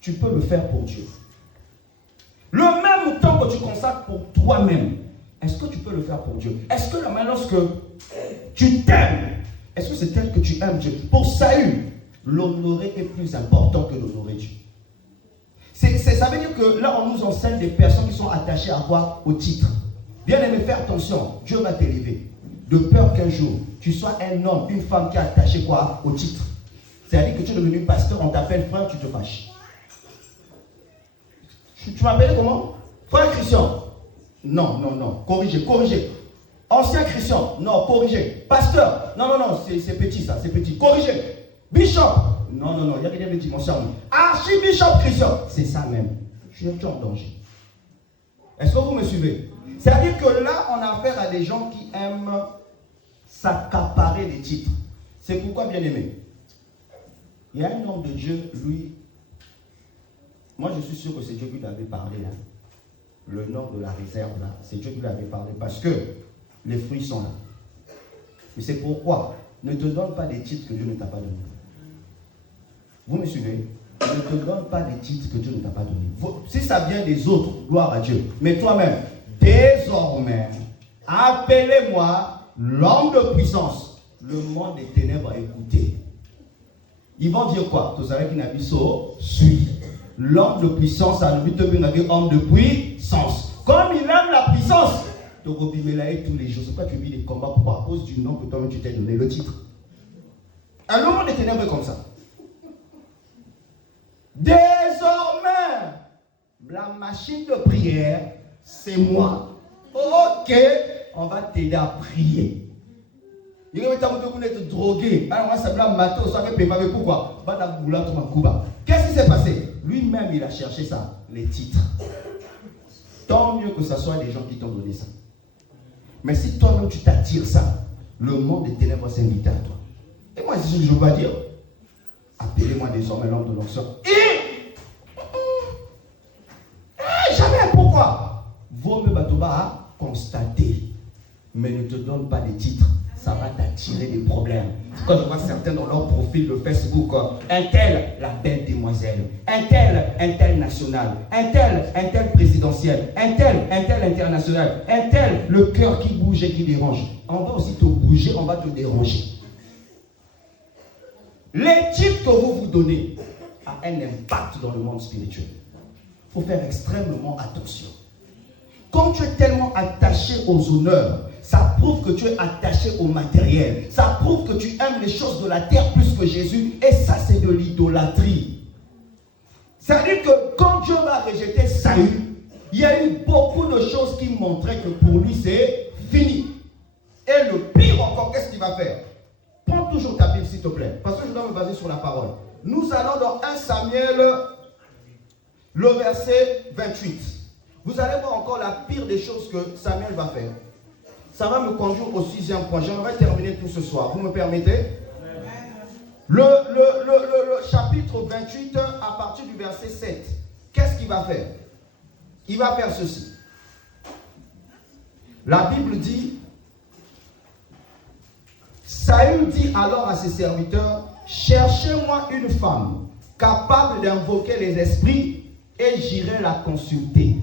tu peux le faire pour Dieu? Le même temps que tu consacres pour toi-même, est-ce que tu peux le faire pour Dieu? Est-ce que la manière lorsque tu t'aimes, est-ce que c'est tel que tu aimes Dieu? Pour Saül, l'honorer est plus important que d'honorer Dieu. Ça veut dire que là, on nous enseigne des personnes qui sont attachées à quoi? Au titre. Bien aimé, fais attention, Dieu va t'élever. De peur qu'un jour, tu sois un homme, une femme qui est attachée quoi? Au titre. C'est-à-dire que tu es devenu pasteur, on t'appelle frère, tu te fâches. Tu m'appelles comment? Frère Christian. Non. Corrigez. Ancien Christian. Non, corrigez. Pasteur. Non, c'est petit ça, c'est petit. Corrigez. Bishop. Non, il y a quelqu'un qui dit mon sermon. Archibishop Christian. C'est ça même. Je suis en danger. Est-ce que vous me suivez? C'est-à-dire que là, on a affaire à des gens qui aiment s'accaparer les titres. C'est pourquoi, bien aimé, il y a un homme de Dieu, lui, Moi, je suis sûr que c'est Dieu qui l'avait parlé là. Le nom de la réserve là, c'est Dieu qui l'avait parlé parce que les fruits sont là. Mais c'est pourquoi ne te donne pas des titres que Dieu ne t'a pas donnés. Vous me suivez? Ne te donne pas des titres que Dieu ne t'a pas donnés. Si ça vient des autres, gloire à Dieu. Mais toi-même, désormais, appelez-moi l'homme de puissance. Le monde des ténèbres a écouté. Ils vont dire quoi? Vous savez qu'il n'a pas suis. L'homme de puissance a le but de homme de puissance. Comme il aime la puissance, tu vas tous les jours. C'est pourquoi tu vis les combats pour à cause du nom que toi-même tu t'es donné, le titre. Un monde des ténèbres est comme ça. Désormais, la machine de prière, c'est moi. Ok, on va t'aider à prier. Il va être drogué. Alors, ça va mater, ça va payer. Pourquoi? Qu'est-ce qui s'est passé? Lui-même, il a cherché ça, les titres. Tant mieux que ce soit des gens qui t'ont donné ça. Mais si toi-même, tu t'attires ça, le monde des ténèbres va s'inviter à toi. Et moi, c'est ce que je veux dire. Appelez-moi désormais l'homme de l'onction. Jamais, pourquoi? Vaut mieux Batoba constater, mais ne te donne pas des titres. Ça va t'attirer des problèmes. Quand je vois certains dans leur profil de Facebook, un tel, la belle demoiselle, un tel national, un tel présidentiel, un tel international, un tel, le cœur qui bouge et qui dérange. On va aussi te bouger, on va te déranger. Les titres que vous donnez ont un impact dans le monde spirituel. Il faut faire extrêmement attention. Quand tu es tellement attaché aux honneurs, ça prouve que tu es attaché au matériel. Ça prouve que tu aimes les choses de la terre plus que Jésus. Et ça, c'est de l'idolâtrie. C'est-à-dire que quand Dieu va rejeter Saül, il y a eu beaucoup de choses qui montraient que pour lui, c'est fini. Et le pire encore, qu'est-ce qu'il va faire? Prends toujours ta Bible, s'il te plaît. Parce que je dois me baser sur la parole. Nous allons dans 1 Samuel, le verset 28. Vous allez voir encore la pire des choses que Samuel va faire. Ça va me conduire au 6e point. J'aimerais terminer tout ce soir. Vous me permettez? Le chapitre 28, à partir du verset 7. Qu'est-ce qu'il va faire? Il va faire ceci. La Bible dit, Saül dit alors à ses serviteurs, cherchez-moi une femme capable d'invoquer les esprits et j'irai la consulter.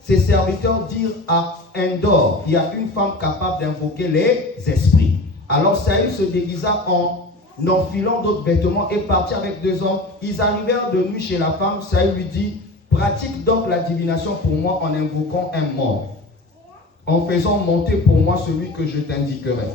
Ses serviteurs dirent à Endor, il y a une femme capable d'invoquer les esprits. Alors Saül se déguisa en enfilant d'autres vêtements et partit avec 2 hommes. Ils arrivèrent de nuit chez la femme. Saül lui dit, pratique donc la divination pour moi en invoquant un mort, en faisant monter pour moi celui que je t'indiquerai.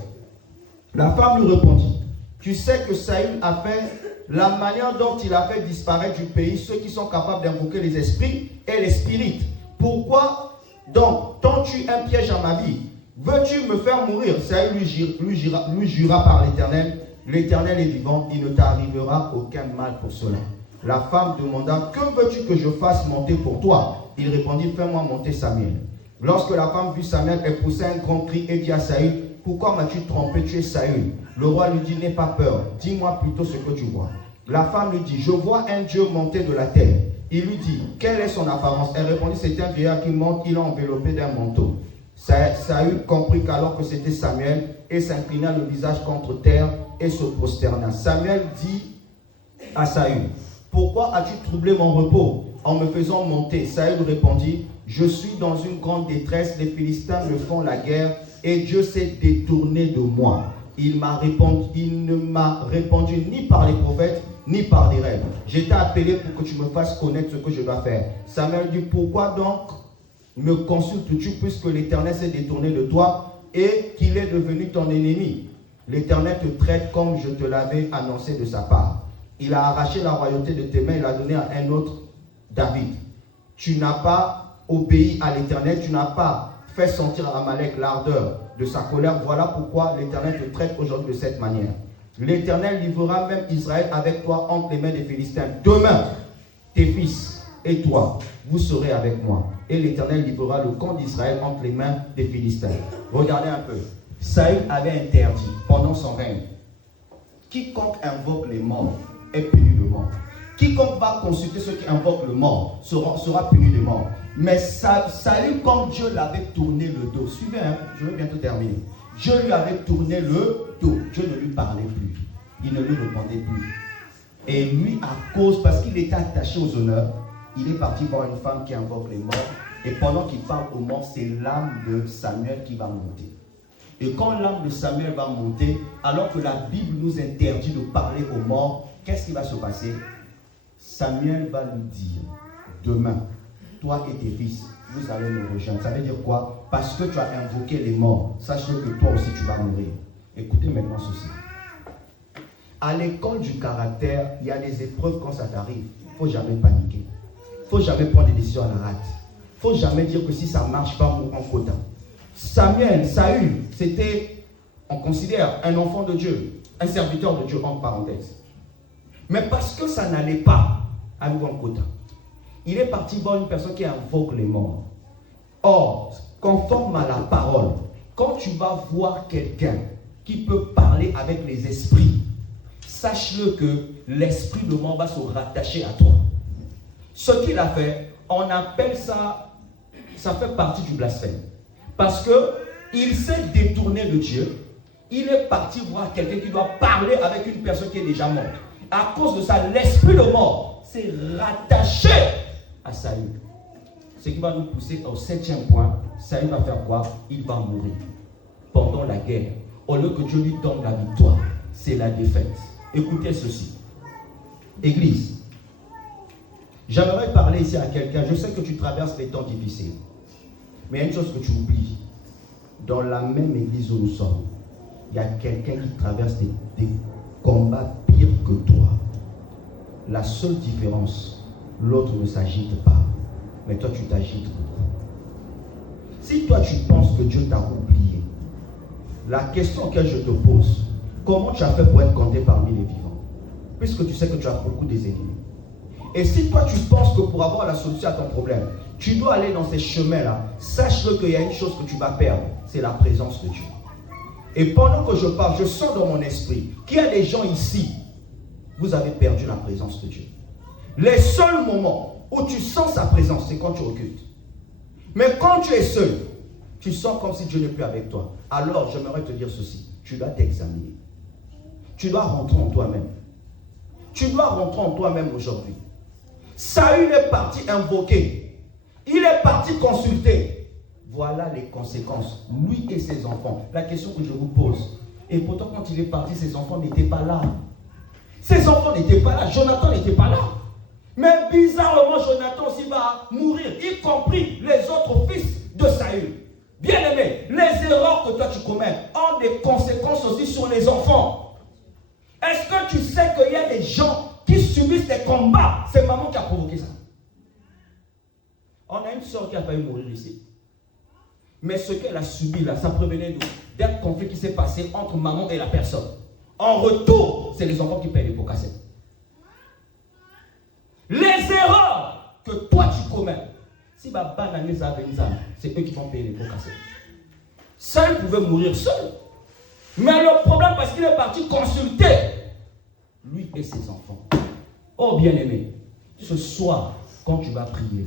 La femme lui répondit, tu sais que Saül a fait la manière dont il a fait disparaître du pays ceux qui sont capables d'invoquer les esprits et les spirites. Pourquoi donc tends-tu un piège à ma vie? Veux-tu me faire mourir? Saül lui jura par l'Éternel, l'Éternel est vivant, il ne t'arrivera aucun mal pour cela. La femme demanda, que veux-tu que je fasse monter pour toi? Il répondit, fais-moi monter Samuel. Lorsque la femme vit Samuel, elle poussa un grand cri et dit à Saül, pourquoi m'as-tu trompé? Tu es Saül. Le roi lui dit, n'aie pas peur, dis-moi plutôt ce que tu vois. La femme lui dit, je vois un Dieu monter de la terre. Il lui dit, quelle est son apparence? Elle répondit, c'est un vieillard qui monte, il est enveloppé d'un manteau. Saül comprit qu'alors que c'était Samuel, et s'inclina le visage contre terre et se prosterna. Samuel dit à Saül, pourquoi as-tu troublé mon repos en me faisant monter? Saül répondit, je suis dans une grande détresse, les Philistins me font la guerre et Dieu s'est détourné de moi. Il ne m'a répondu ni par les prophètes, ni par des rêves. J'étais appelé pour que tu me fasses connaître ce que je dois faire. Samuel dit, pourquoi donc me consultes-tu puisque l'Éternel s'est détourné de toi et qu'il est devenu ton ennemi? L'Éternel te traite comme je te l'avais annoncé de sa part. Il a arraché la royauté de tes mains et l'a donné à un autre, David. Tu n'as pas obéi à l'Éternel, tu n'as pas fait sentir à Amalek l'ardeur de sa colère. Voilà pourquoi l'Éternel te traite aujourd'hui de cette manière. L'Éternel livrera même Israël avec toi entre les mains des Philistins. Demain, tes fils et toi, vous serez avec moi. Et l'Éternel livrera le camp d'Israël entre les mains des Philistins. Regardez un peu. Saül avait interdit pendant son règne, quiconque invoque les morts est puni de mort. Quiconque quiconque va consulter ceux qui invoquent le mort sera puni de mort. Mais Saül, comme Dieu l'avait tourné le dos, suivez, hein, je vais bientôt terminer. Dieu lui avait tourné le dos. Dieu ne lui parlait plus. Il ne lui répondait plus. Et lui, parce qu'il était attaché aux honneurs, il est parti voir une femme qui invoque les morts. Et pendant qu'il parle aux morts, c'est l'âme de Samuel qui va monter. Et quand l'âme de Samuel va monter, alors que la Bible nous interdit de parler aux morts, qu'est-ce qui va se passer? Samuel va lui dire, demain, toi et tes fils, vous allez me rejoindre. Ça veut dire quoi? Parce que tu as invoqué les morts, sache-le que toi aussi tu vas mourir. Écoutez maintenant ceci. À l'école du caractère, il y a des épreuves quand ça t'arrive. Il ne faut jamais paniquer. Il ne faut jamais prendre des décisions à la rate. Il ne faut jamais dire que si ça ne marche pas, on quota. Saül, c'était, on considère, un enfant de Dieu, un serviteur de Dieu, entre parenthèses. Mais parce que ça n'allait pas à nous en quota, il est parti voir une personne qui invoque les morts. Or, conforme à la parole, quand tu vas voir quelqu'un qui peut parler avec les esprits, sache-le que l'esprit de mort va se rattacher à toi. Ce qu'il a fait, on appelle ça, ça fait partie du blasphème. Parce qu'il s'est détourné de Dieu, il est parti voir quelqu'un qui doit parler avec une personne qui est déjà morte. À cause de ça, l'esprit de mort s'est rattaché à Saül. Ce qui va nous pousser au 7e point. Saül va faire quoi? Il va mourir pendant la guerre. Au lieu que Dieu lui donne la victoire, c'est la défaite. Écoutez ceci. Église, j'aimerais parler ici à quelqu'un. Je sais que tu traverses des temps difficiles. Mais il y a une chose que tu oublies. Dans la même église où nous sommes, il y a quelqu'un qui traverse des combats pires que toi. La seule différence, l'autre ne s'agite pas. Mais toi, tu t'agites beaucoup. Si toi, tu penses que Dieu t'a oublié, la question que je te pose, comment tu as fait pour être compté parmi les vivants? Puisque tu sais que tu as beaucoup des ennemis. Et si toi, tu penses que pour avoir la solution à ton problème, tu dois aller dans ces chemins-là, sache-le qu'il y a une chose que tu vas perdre, c'est la présence de Dieu. Et pendant que je parle, je sens dans mon esprit qu'il y a des gens ici, vous avez perdu la présence de Dieu. Les seuls moments où tu sens sa présence, c'est quand tu occultes. Mais quand tu es seul, tu sens comme si Dieu n'est plus avec toi. Alors, j'aimerais te dire ceci, tu dois t'examiner. Tu dois rentrer en toi-même. Tu dois rentrer en toi-même aujourd'hui. Saül est parti invoquer. Il est parti consulter. Voilà les conséquences. Lui et ses enfants. La question que je vous pose. Et pourtant, quand il est parti, ses enfants n'étaient pas là. Ses enfants n'étaient pas là. Jonathan n'était pas là. Mais bizarrement, Jonathan aussi va mourir, y compris les autres fils de Saül. Bien aimé, les erreurs que toi tu commets ont des conséquences aussi sur les enfants. Est-ce que tu sais qu'il y a des gens qui subissent des combats? C'est maman qui a provoqué ça. On a une soeur qui a failli mourir ici. Mais ce qu'elle a subi là, ça provenait d'un conflit qui s'est passé entre maman et la personne. En retour, c'est les enfants qui payent les pots cassettes. Les erreurs que toi tu commets, si ma banane ça c'est eux qui vont payer les pots cassettes. Seul pouvait mourir seul. Mais le problème, parce qu'il est parti consulter lui et ses enfants. Oh bien-aimé, ce soir, quand tu vas prier,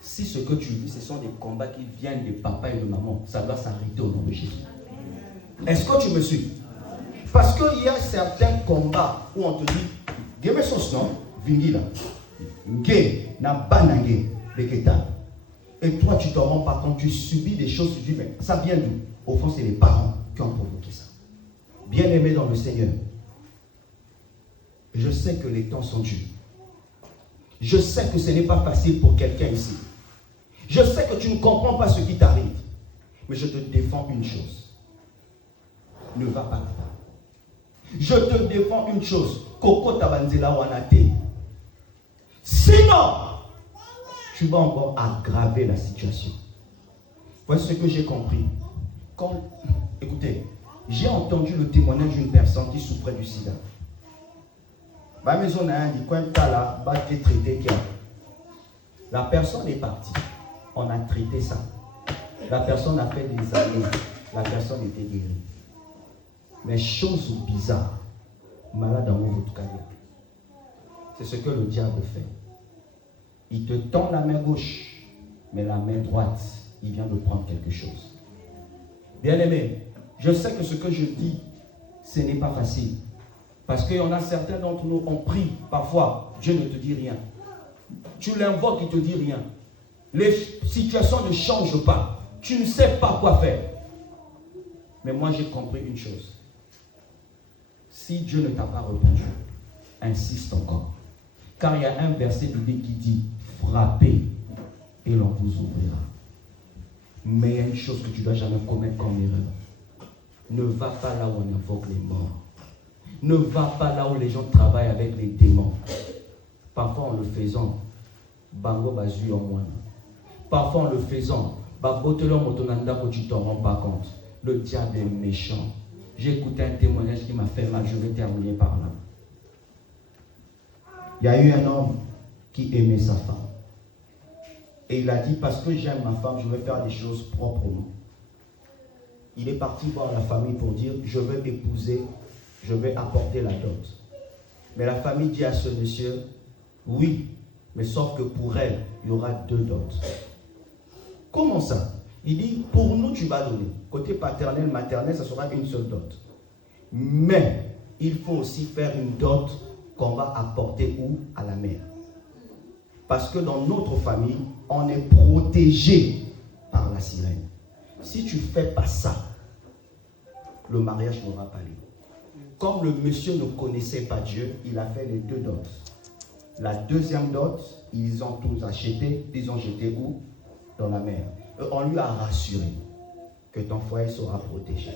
si ce que tu vis, ce sont des combats qui viennent de papa et de maman, ça doit s'arrêter au nom de Jésus. Est-ce que tu me suis? Parce qu'il y a certains combats où on te dit, Geme sos non, vingila, Nge, na banange, leketa. Et toi, tu ne te rends pas compte, tu subis des choses, tu dis, mais ça vient d'où? Au fond, c'est les parents qui ont provoqué ça. Bien-aimé dans le Seigneur, je sais que les temps sont durs. Je sais que ce n'est pas facile pour quelqu'un ici. Je sais que tu ne comprends pas ce qui t'arrive. Mais je te défends une chose. Ne va pas là-bas. Je te défends une chose. Koko tabanzela wanate. Sinon, tu vas encore aggraver la situation. Voici ce que j'ai compris. Écoutez, j'ai entendu le témoignage d'une personne qui souffrait du sida. Ma maison a dit quand tu as là, va te traiter. La personne est partie. On a traité ça. La personne a fait des années. La personne était guérie. Mais chose bizarre, malade en votre carrière. C'est ce que le diable fait. Il te tend la main gauche, mais la main droite, il vient de prendre quelque chose. Bien-aimé, je sais que ce que je dis, ce n'est pas facile. Parce qu'il y en a certains d'entre nous, on prie parfois, Dieu ne te dit rien. Tu l'invoques, il ne te dit rien. Les situations ne changent pas. Tu ne sais pas quoi faire. Mais moi, j'ai compris une chose. Si Dieu ne t'a pas répondu, insiste encore. Car il y a un verset biblique qui dit « Frappez et l'on vous ouvrira ». Mais il y a une chose que tu ne dois jamais commettre comme erreur. Ne va pas là où on invoque les morts. Ne va pas là où les gens travaillent avec les démons. Parfois en le faisant, bango bazui en moins. Parfois en le faisant, babotelo motonanda que tu t'en rends pas compte. Le diable est méchant. J'ai écouté un témoignage qui m'a fait mal, je vais terminer par là. Il y a eu un homme qui aimait sa femme. Et il a dit, parce que j'aime ma femme, je vais faire des choses proprement. Il est parti voir la famille pour dire, je veux épouser, je vais apporter la dot. Mais la famille dit à ce monsieur, oui, mais sauf que pour elle, il y aura 2 dots. Comment ça? Il dit, pour nous, tu vas donner. Côté paternel, maternel, ça sera une seule dot. Mais, il faut aussi faire une dot qu'on va apporter où? À la mère. Parce que dans notre famille, on est protégé par la sirène. Si tu ne fais pas ça, le mariage n'aura pas lieu. Comme le monsieur ne connaissait pas Dieu, il a fait les 2 dots. La deuxième dot, ils ont tous acheté, ils ont jeté où? Dans la mer. Et on lui a rassuré que ton foyer sera protégé.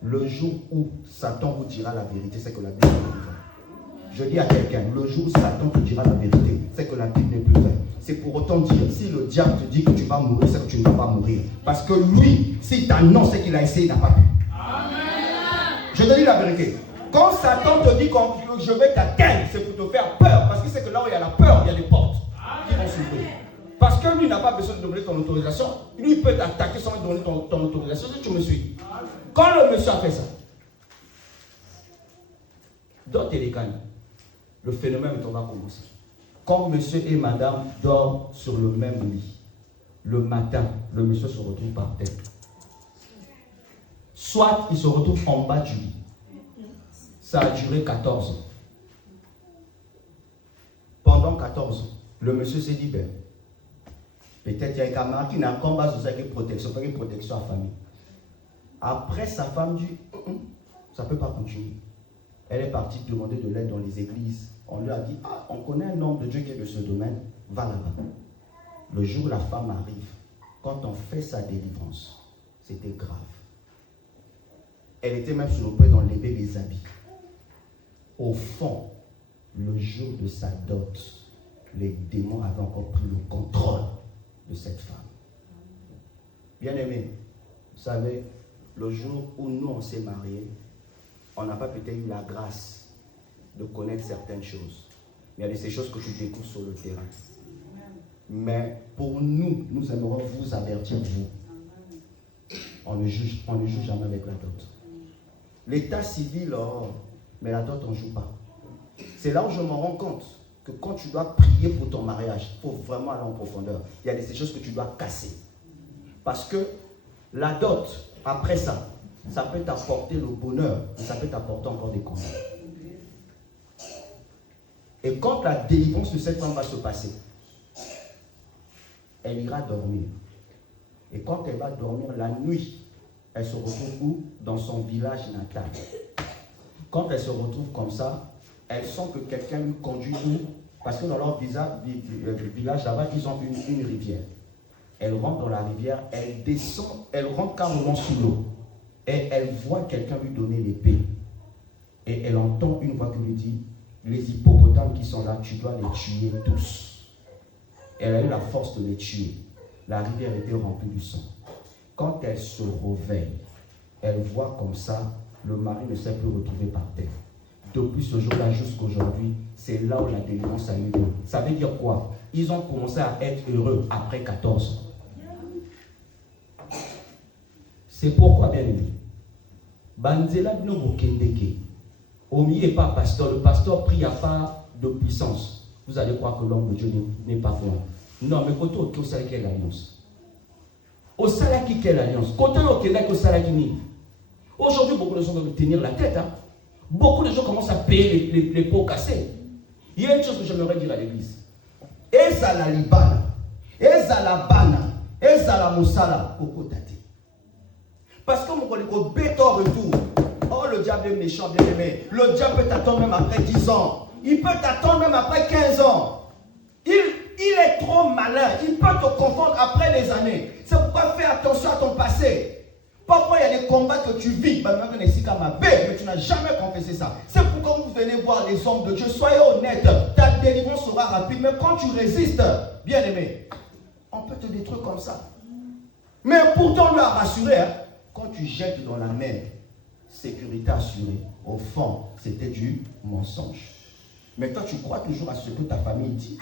Le jour où Satan vous dira la vérité, c'est que la Bible est vraie. Je dis à quelqu'un, le jour où Satan te dira la vérité, c'est que la Bible n'est plus vraie. C'est pour autant dire, si le diable te dit que tu vas mourir, c'est que tu ne vas pas mourir. Parce que lui, si t'annonce ce qu'il a essayé, il n'a pas pu. Amen. Je te dis la vérité. Quand Satan te dit que je vais t'atteindre, c'est pour te faire peur. Parce que c'est que là où il y a la peur, il y a des portes qui vont s'ouvrir. Parce que lui n'a pas besoin de donner ton autorisation. Lui, il peut t'attaquer sans donner ton autorisation, si tu me suis. Quand le monsieur a fait ça, dans Télécan, le phénomène va commencer. Quand monsieur et madame dorment sur le même lit, le matin, le monsieur se retrouve par terre. Soit il se retrouve en bas du lit. Ça a duré 14 ans. Pendant 14 ans, le monsieur s'est dit, ben, peut-être qu'il y a un camarade qui n'a qu'en bas de ça qui protection, pas une protection à la famille. Après, sa femme dit, ça ne peut pas continuer. Elle est partie demander de l'aide dans les églises. On lui a dit, on connaît un homme de Dieu qui est de ce domaine, va là-bas. Le jour où la femme arrive, quand on fait sa délivrance, c'était grave. Elle était même sur le point d'enlever les habits. Au fond, le jour de sa dot, les démons avaient encore pris le contrôle de cette femme. Bien-aimé, vous savez, le jour où nous on s'est mariés, on n'a pas peut-être eu la grâce de connaître certaines choses. Mais il y a de ces choses que tu découvres sur le terrain. Mais pour nous, nous aimerons vous avertir, vous. On ne juge jamais avec la dot. L'état civil, mais la dot, on ne joue pas. C'est là où je me rends compte que quand tu dois prier pour ton mariage, il faut vraiment aller en profondeur. Il y a de ces choses que tu dois casser. Parce que la dot, après ça, ça peut t'apporter le bonheur, mais ça peut t'apporter encore des combats. Et quand la délivrance de cette femme va se passer, elle ira dormir. Et quand elle va dormir la nuit, elle se retrouve où? Dans son village natal. Quand elle se retrouve comme ça, elle sent que quelqu'un lui conduit où? Parce que dans leur village là-bas, ils ont une rivière. Elle rentre dans la rivière, elle descend, elle rentre carrément sous l'eau. Et elle voit quelqu'un lui donner l'épée. Et elle entend une voix qui lui dit, les hippopotames qui sont là, tu dois les tuer tous. Elle a eu la force de les tuer. La rivière était remplie du sang. Quand elle se réveille, elle voit comme ça, le mari ne s'est plus retrouvé par terre. Depuis ce jour-là jusqu'aujourd'hui, c'est là où la délivrance a eu lieu. Ça veut dire quoi? Ils ont commencé à être heureux après 14 ans. C'est pourquoi, bien aimé, Banzela no bokendeke. Omi est pas pasteur. Le pasteur prie à part de puissance, vous allez croire que l'homme de Dieu n'est pas fort. Non, mais côté au salaire quelle alliance? Au salaire qui quelle alliance? Côté au salaire qui nie. Aujourd'hui, beaucoup de gens doivent tenir la tête. Hein. Beaucoup de gens commencent à payer les pots cassés. Il y a une chose que j'aimerais dire à l'église. Ezala libana, ezala bana, ezala musala kokotate. Parce que mon collègue béton retour. Oh, le diable est méchant, bien aimé. Le diable peut t'attendre même après 10 ans. Il peut t'attendre même après 15 ans. Il est trop malin. Il peut te confondre après les années. C'est pourquoi fais attention à ton passé. Parfois, il y a des combats que tu vis. Mais tu n'as jamais confessé ça. C'est pourquoi vous venez voir les hommes de Dieu. Soyez honnêtes. Ta délivrance sera rapide. Mais quand tu résistes, bien aimé, on peut te détruire comme ça. Mais pourtant, on l'a rassuré. Hein, quand tu jettes dans la mer, sécurité assurée. Au fond, c'était du mensonge. Mais toi, tu crois toujours à ce que ta famille dit.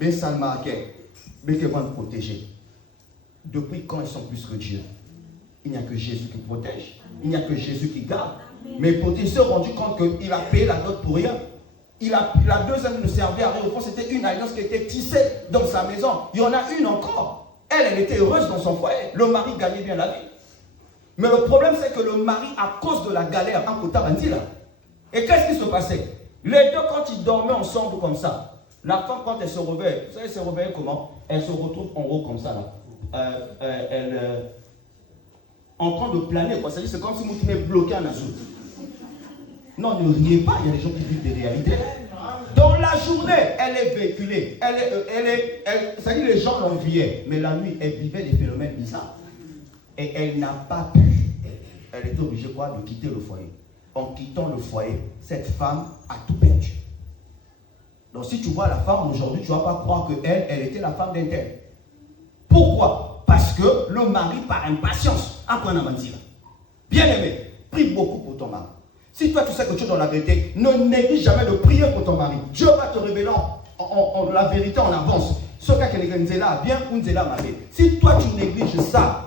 Mais ça le marquait. Mais qu'ils vont te protéger. Depuis quand ils sont plus que Dieu? Il n'y a que Jésus qui protège. Il n'y a que Jésus qui garde. Mais il s'est rendu compte qu'il a payé la dot pour rien. La deuxième ne servait à rien. Au fond, c'était une alliance qui était tissée dans sa maison. Il y en a une encore. Elle était heureuse dans son foyer. Le mari gagnait bien la vie. Mais le problème, c'est que le mari, à cause de la galère, en Kota Bandila. Et qu'est-ce qui se passait? Les deux, quand ils dormaient ensemble comme ça, la femme, quand elle se réveille, vous savez, elle se réveille comment? Elle se retrouve en haut comme ça, là. En train de planer, quoi. C'est comme si vous étiez bloqué en azur. Non, ne riez pas, il y a des gens qui vivent des réalités. Dans la journée, elle est véhiculée. C'est-à-dire les gens l'enviaient. Mais la nuit, elle vivait des phénomènes bizarres. Et elle n'a pas pu. Elle était obligée quoi, de quitter le foyer. En quittant le foyer, cette femme a tout perdu. Donc si tu vois la femme aujourd'hui, tu ne vas pas croire qu'elle était la femme d'un tel. Pourquoi? Parce que le mari, par impatience, a pris un mentir. Bien aimé, prie beaucoup pour ton mari. Si toi tu sais que tu es dans la vérité, ne néglige jamais de prier pour ton mari. Dieu va te révéler la vérité en avance. Ce cas que les là bien ou là ma vie. Si toi tu négliges ça,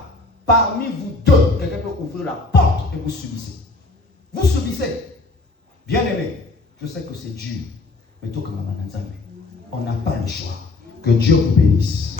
parmi vous deux, quelqu'un peut ouvrir la porte et vous subissez. Vous subissez. Bien aimé, je sais que c'est dur. Mais toi, comme on n'a pas le choix. Que Dieu vous bénisse.